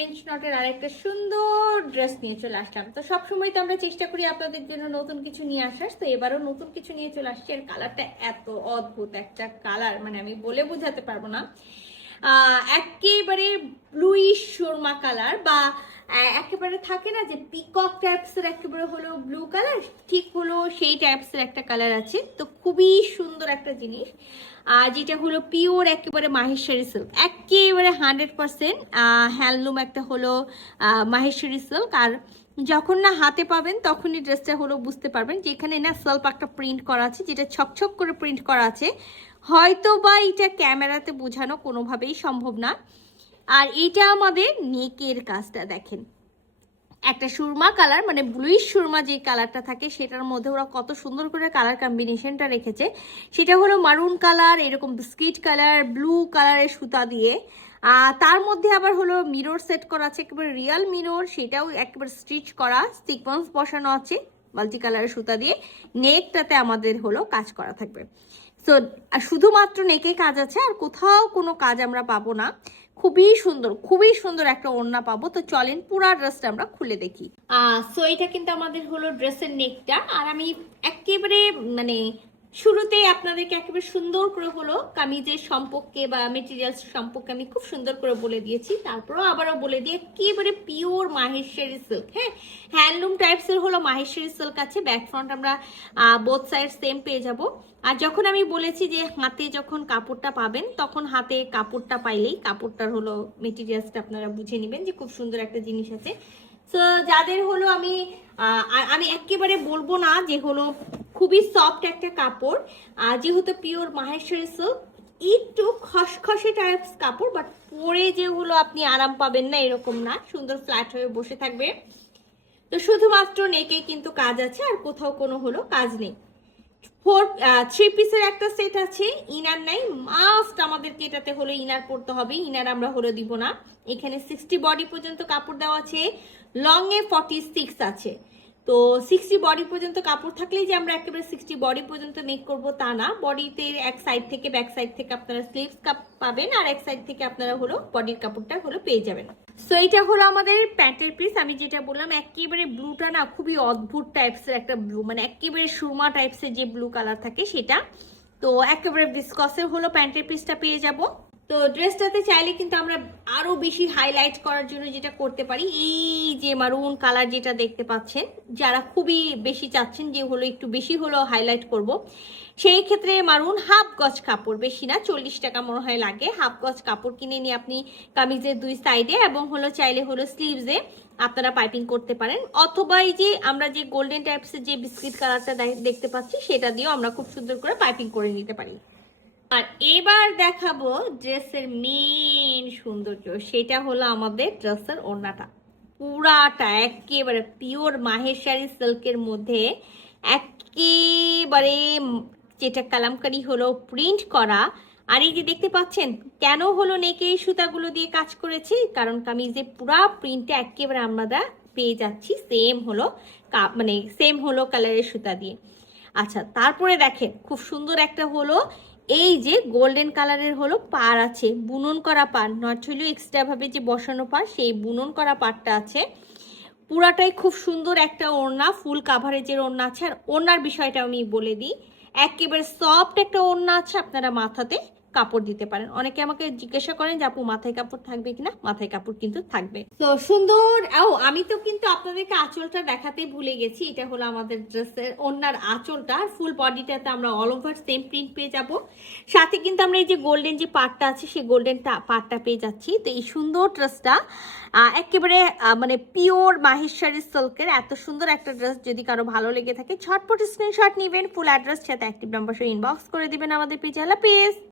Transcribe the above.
French নটের আরেকটা সুন্দর dress নিয়ে চলে আসলাম। তো সবসময় তো আমরা চেষ্টা করি আপনাদের জন্য নতুন কিছু নিয়ে আসার, তো এবারও নতুন কিছু নিয়ে চলে আসছে। এর কালারটা এত অদ্ভুত একটা কালার, মানে আমি বলে বোঝাতে পারবো না। একেবারে ব্লুইশ সুরমা কালার, বা একেবারে থাকে না যে পিকক টাইপসের একেবারে হলো ব্লু কালার, ঠিক হলো সেই টাইপসের একটা কালার আছে। তো খুবই সুন্দর একটা জিনিস, যেটা হলো পিওর একেবারে মাহেশ্বরী সিল্ক, একেবারে 100% হ্যান্ডলুম একটা হলো মাহেশ্বরী সিল্ক। আর যখন না হাতে পাবেন তখনই ড্রেসটা হলো বুঝতে পারবেন যে এখানে না সেলফ একটা প্রিন্ট করা আছে, যেটা ছকছক করে প্রিন্ট করা আছে। হয়তো বা এটা ক্যামেরাতে বোঝানো কোনোভাবেই সম্ভব না। আর এটা আমাদের নেকের কাজটা দেখেন, একটা সুরমা কালার, মানে ব্লুইশ সুরমা যে কালারটা থাকে সেটার মধ্যে ওরা কত সুন্দর করে কালার কম্বিনেশনটা রেখেছে। সেটা হলো মারুন কালার, এরকম বিস্কিট কালার, ব্লু কালারের সুতা দিয়ে, তার মধ্যে আবার হলো মিরর সেট করা আছে, একেবারে রিয়াল মিরর, সেটাও একেবারে স্টিচ করা, সিকোয়েন্স বসানো আছে মাল্টি কালারের সুতা দিয়ে। নেকটাতে আমাদের হলো কাজ করা থাকবে। সো শুধুমাত্র নেকে কাজ আছে, আর কোথাও কোনো কাজ আমরা পাবো না। খুবই সুন্দর একটা ওড়না পাবো। তো চলেন পুরা ড্রেসটা আমরা খুলে দেখি। সো এটা কিন্তু আমাদের হলো ড্রেসের নেকটা। আর আমি একেবারে মানে শুরুতেই আপনাদেরকে একেবারে সুন্দর করে হলো কামিজের সম্পর্কে বা মেটেরিয়ালস সম্পর্কে আমি খুব সুন্দর করে বলে দিয়েছি। তারপরেও আবারও বলে দিয়ে, একেবারে পিওর মাহেশ্বরী সিল্ক, হ্যাঁ, হ্যান্ডলুম টাইপসের হলো মাহেশ্বরী সিল্ক আছে। ব্যাক ফ্রন্ট আমরা বোথ সাইড সেম পেয়ে যাব। আর যখন আমি বলেছি যে হাতে যখন কাপড়টা পাবেন, তখন হাতে কাপড়টা পাইলেই কাপড়টার হলো মেটেরিয়ালসটা আপনারা বুঝে নেবেন যে খুব সুন্দর একটা জিনিস আছে। তো যাদের হলো আমি একেবারে বলবো না যে হলো খুবই সফট একটা কাপড়, যেহেতু পিওর মাহেশ্বরী সিল্ক, একটু খসখসে টাইপস কাপড়, বাট পরে যে হলো আপনি আরাম পাবেন না এরকম না, সুন্দর ফ্ল্যাট হয়ে বসে থাকবে। তো শুধুমাত্র নেকে কিন্তু কাজ আছে, আর কোথাও কোনো হলো কাজ নেই। 3 পিসের একটা সেট আছে, ইনার নাই, মাস্ট আমাদেরকে এটাতে হলো ইনার পড়তে হবে। ইনার আমরা হলো দিব না। এখানে 60 বডি পর্যন্ত কাপড় দেওয়া আছে, লং এ 46 আছে। তো 60 বডি পর্যন্ত কাপড় থাকলেই যে আমরা একেবারে 60 বডি পর্যন্ত মেক করব তা না। বডিতে এক সাইড থেকে ব্যাক সাইড থেকে আপনারা স্লিভস কাপ পাবেন, আর এক সাইড থেকে আপনারা হলো বডির কাপড়টা হলো পেয়ে যাবেন। সো এটা হলো আমাদের প্যান্টের পিস। আমি যেটা বললাম একেবারে ব্লুটা না খুবই অদ্ভুত টাইপসের একটা ব্লু, মানে একেবারে সুরমা টাইপসের যে ব্লু কালার থাকে সেটা। তো একেবারে ভিসকসের হলো প্যান্টের পিসটা পেয়ে যাব। তো ড্রেসটাতে চাইলে কিন্তু আমরা আরো বেশি হাইলাইট করার জন্য যেটা করতে পারি, এই যে মারুন কালার যেটা দেখতে পাচ্ছেন, যারা খুবই বেশি চাচ্ছেন যে হলো একটু বেশি হলো হাইলাইট করব, সেই ক্ষেত্রে মারুন হাফ গজ কাপড়, বেশি না, 40 টাকা মনে হয় লাগে, হাফ গজ কাপড় কিনে নিয়ে আপনি কামিজের দুই সাইডে এবং হলো চাইলে হলো স্লিভসে আপনারা পাইপিং করতে পারেন। অথবা এই যে আমরা যে গোল্ডেন টাইপসের যে বিস্কিট কালারটা দেখতে পাচ্ছি সেটা দিয়েও আমরা খুব সুন্দর করে পাইপিং করে নিতে পারি। আর এবার দেখাবো ড্রেসের মেন সৌন্দর্য, সেটা হলো আমাদের ড্রেসের ওড়নাটা। পুরাটা একেবারে পিওর মাহেশ্বরী সিল্কের মধ্যে একেবারে যেটা কালামকারি হলো প্রিন্ট করা। আর এই যে দেখতে পাচ্ছেন কেন হলো নেকে এই সুতাগুলো দিয়ে কাজ করেছি, কারণ কামিজে পুরা প্রিন্টটা একেবারে আমরা পেয়ে যাচ্ছি সেম হলো মানে সেম হলো কালারের সুতা দিয়ে। আচ্ছা, তারপরে দেখেন খুব সুন্দর একটা হলো এই যে গোল্ডেন কালারের হলো পার আছে, বুনন করা পার, নট হইলেও এক্সট্রা ভাবে যে বসানো পার, সেই বুনন করা পারটা আছে। পুরাটাই খুব সুন্দর একটা ওড়না, ফুল কাভারেজের ওড়না আছে। আর ওড়নার বিষয়টা আমি বলে দিই, একেবারে সফট একটা ওড়না আছে, আপনারা মাথাতে কাপড় দিতে পারেন। অনেকে আমাকে জিজ্ঞাসা করেন যে আপু মাথায় কাপড় থাকবে কিনা, মাথায় কাপড় কিন্তু থাকবে। তো সুন্দর। আমি তো কিন্তু আপনাদেরকে আঁচলটা দেখাতেই ভুলে গেছি, এটা হলো আমাদের ড্রেসের ওড়নার আঁচলটা। ফুল বডিটাতে আমরা অল ওভার সেম প্রিন্ট পেয়ে যাব, সাথে কিন্তু আমরা এই যে গোল্ডেন যে পার্টটা আছে সেই গোল্ডেন পার্টটা পেয়ে যাচ্ছি। তো এই সুন্দর ড্রেসটা একেবারে মানে পিওর মাহেশ্বরী সিল্কের এত সুন্দর একটা ড্রেস যদি কারো ভালো লেগে থাকে ঝটপট স্ক্রিনশট নেবেন, ফুল অ্যাড্রেস সাথে অ্যাক্টিভ নাম্বার সহ ইনবক্স করে দিবেন আমাদের পেজে। আল্লাহ হাফেজ।